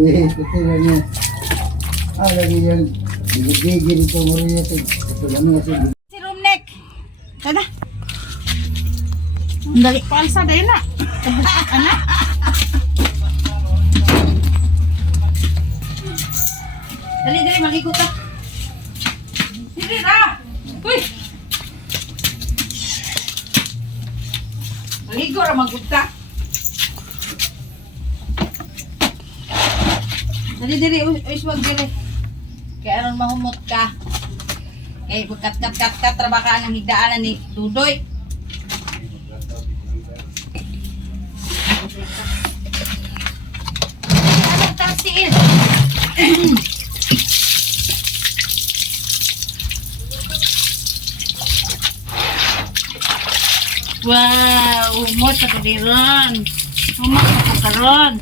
Gabi, kutira niya. Lagi yan. Bigil ito mo rin ito. Ito lang nga siya. Si Rumnek. Tada. Ang dali palsa dahil na. Anak. Dali, maligo ka. Sige na. Uy. Maligo ra magud ka. Dali, iswag diri. Kaya aron mahumot ka. Kaya pagkat trabaho ng higdaanan ni Dudoy. Anong tasiil? Wow, humot sa kadiron. Humot sa karon.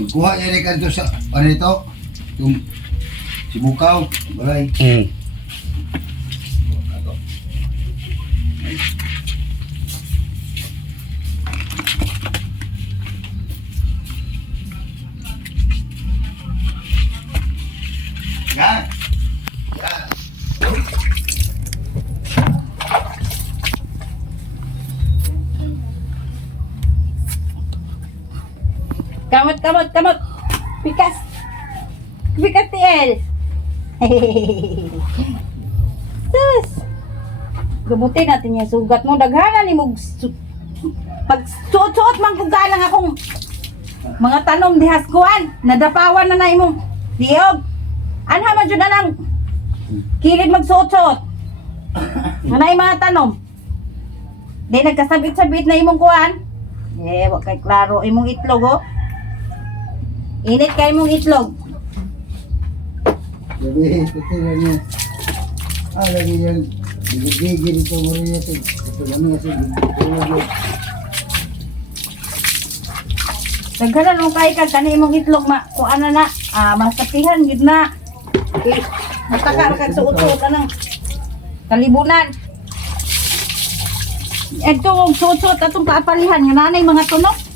Magkuha niya rin kanto sa, ano ito? Yung sibukaw, balay. Yan. Yan. Kamot. Pikas TL. Sus. Gumutin natin yung sugat mo. Daghanan ni mo. Pag suot-suot man kung galang akong mga tanom dihaskuan. Nadapawan na na imong diog. Anha man dyan na lang. Kilid magsuot-suot. Anay mga tanom. Di nagkasabit-sabit na imong kuan. Wag kay klaro imong itlog oh. Init kay mong itlog. Gabi, kutira niya. Lagi yan. Bigil ito mo rin ito. Ito lang nga siya. Daghanan mo kay ka kani imong itlog kuan na masapihan gid na. Okay. Mataka ka suot-suot anang kalibunan. Ito suot-suot atong paapalihan nga nanay mga tunok.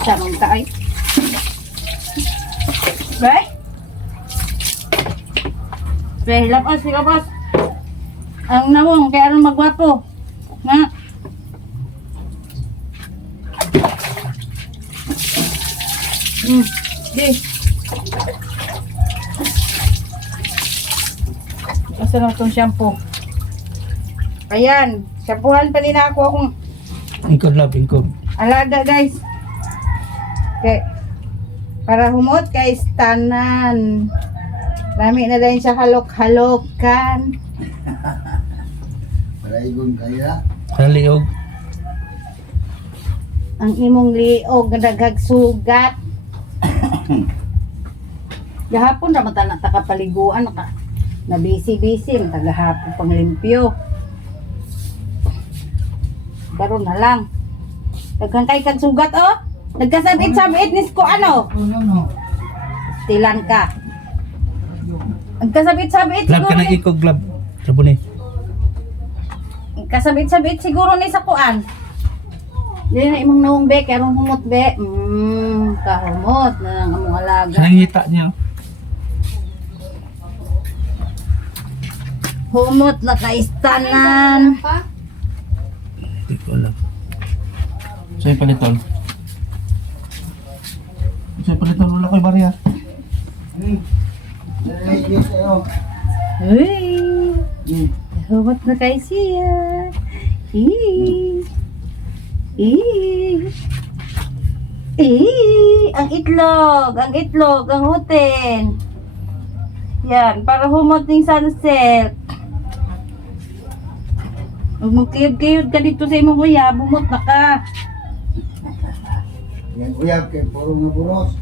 Sarong taay. Right? Labas. Ang namong kaya anong magwapo. Nga. Di. Asa na itong shampoo? Ayan. Shampoohan pa din ako akong Ingkod. alaga guys. Okay. Para humot kay tanan. Dami na din siya halok-halokan. Paraigon kaya. Kaliog. Ang imong liog nga daghag sugat. Gahapon ra mata na takapaliguan ka. Na busy tagahapon panglimpyo. Karon na lang. Daghan kay kag sugat oh. Nagkasabit-sabit nis ko ano? No. Tilan ka. Nagkasabit-sabit Lab ka siguro. ng ikog, lab. Sabon eh. Nagkasabit-sabit siguro ni sa kuan. Dili na imong naong be, karong humot be. Kahumot na lang among alaga. Sa nangita niya. Humot na kaistanan. Hindi ko alam. Sa'yo paliton. Wala ko'y barya. Ayos sa'yo. Uy! Humot na kay siya. Ang itlog, ang huten. Yan, para humot ng sunset. Huwag magkiyod-kiyod ka dito sa imong uyab, humot na ka. Yan uyab kay puro nga buros.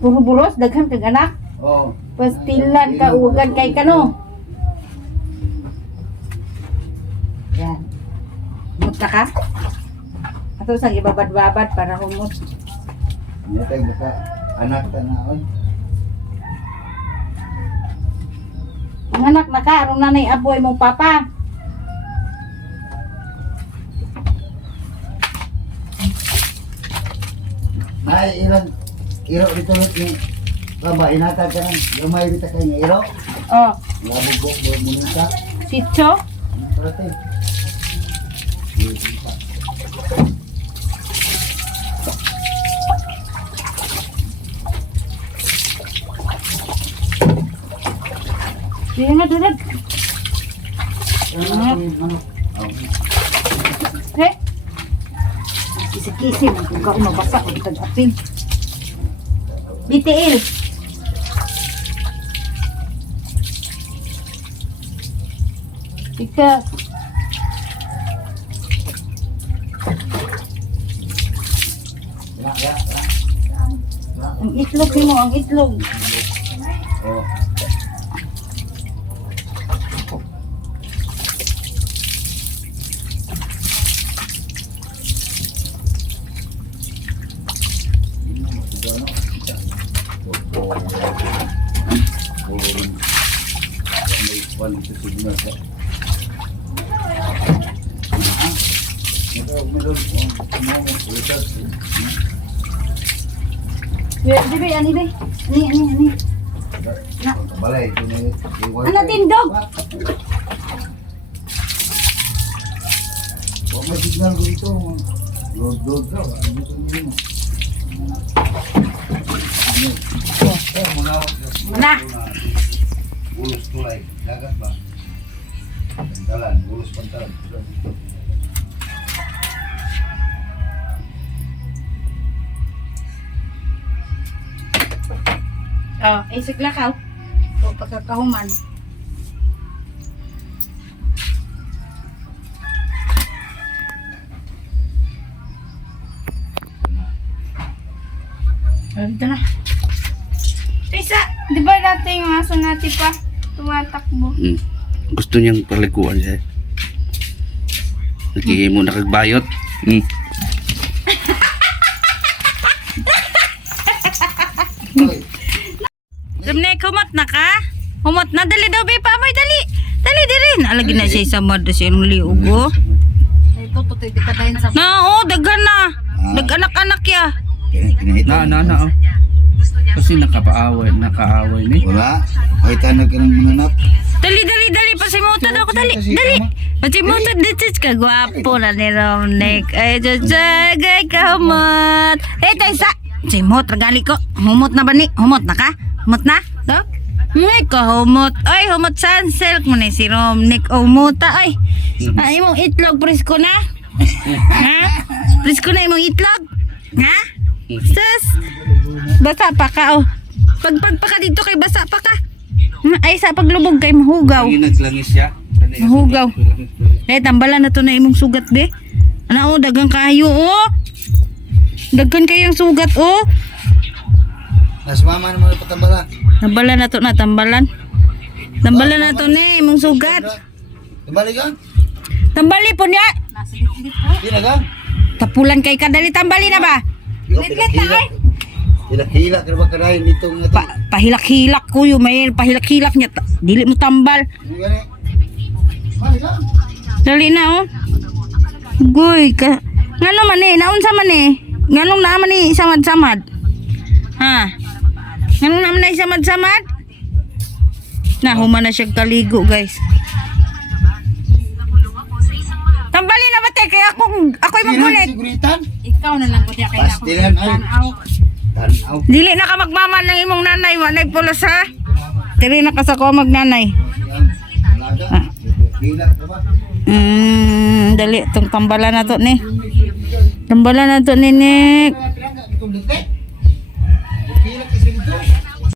Puro buros, daghan kag anak. Oh. Pastilan ka, ugan kay kano. Yan. Humot na ka. Ato sang ibabad-babad para humot. Hindi tayo baka anak ta na. Oy. Ang anak na ka, arong nanay aboy mong papa. Nay, ilang iro dito ulit ni Baba, inatag ka ng gamay dito kayo ng iro. Oh, Labog mo muna ka. sitso. Parate. Sige nga, dudod. Eh? Kisi-kisi, kung ka umabasa, kung tag-apin. BTL. Ika. Ang itlog mo, ang itlog. Oh. Dibi, ani be. Ani. Balay, Ano tindog? Huwag may signal ko dito. Load ka. Ano ito nyo? Mana? Bulus tulay. Dagat ba? Pantalan. Bulus pantalan. Oh, isig lakaw. O pagkakahuman. Ito na. Isa, di ba dati yung aso natin pa tumatakbo? Gusto niyang paliguan siya. Nagiging mo nakagbayot. Dumne, humot na ka? Humot na, dali daw, be, pamoy, dali. Dali, di rin. Alagi na siya sa mada siya ng liugo. Ito, tutoy, kita tayo sa... Daghan na. Dag-anak-anak ya. Na. Oh. Kasi nakaaway ni. Wala. Ay, tanag ka ng mananap. Dali, pasimutod ako, dali. Pasimutod, ditsis ka, gwapo na ni Romnick. Ay, jajagay ka, humot. Tayo, isa. Simot, ragali ko. Humot na ba ni? Humot na ka? Humot na? No? Ay, kahumot. Ay, humot san silk mo ni si Romnick. Umuta, ay. Ay, imong itlog, presko na. Ha? Presko na imong itlog. Ha? Sus. Basa pa ka, oh. Pagpag pa ka dito kay basa pa ka. Ay, sa paglubog kay mahugaw. Naglangis siya. Mahugaw. Eh, tambalan na to na imong sugat, be. Ano, dagang kayo, oh. Daghan kayang sugat, oh. Nasmama naman yung patambala. Tambalan na to na, tambalan. Tambalan na to na, imong sugat. Tambali ka? Tambali po niya. Hindi na ka? Tapulan kay kadali, tambali na ba? Hilak-hilak ka na ba karahin itong ito? Pahilak-hilak ko yung may pahilak-hilak niya. Dili mo tambal. Mali ka? Dali na, oh. Goy, ka. Ngano man eh, naunsa man eh. Nganong naman eh, samad-samad. Ha? Nganong naman eh, samad-samad? Human na siya kaligo, guys. Tambali na ba, te? Kaya ako'y magkulit. Siguritan? Ikaw na lang po diya kaya ako. Pastilan ay. Tanaw. Dili na ka magmaman ng imong nanay, wanay pulos ha. Dili na ka sa ko magnanay. Alaga. Hilak ka ba? Dali, itong tambalan na to ni. Tambalan na to ni Nick. Itong dite?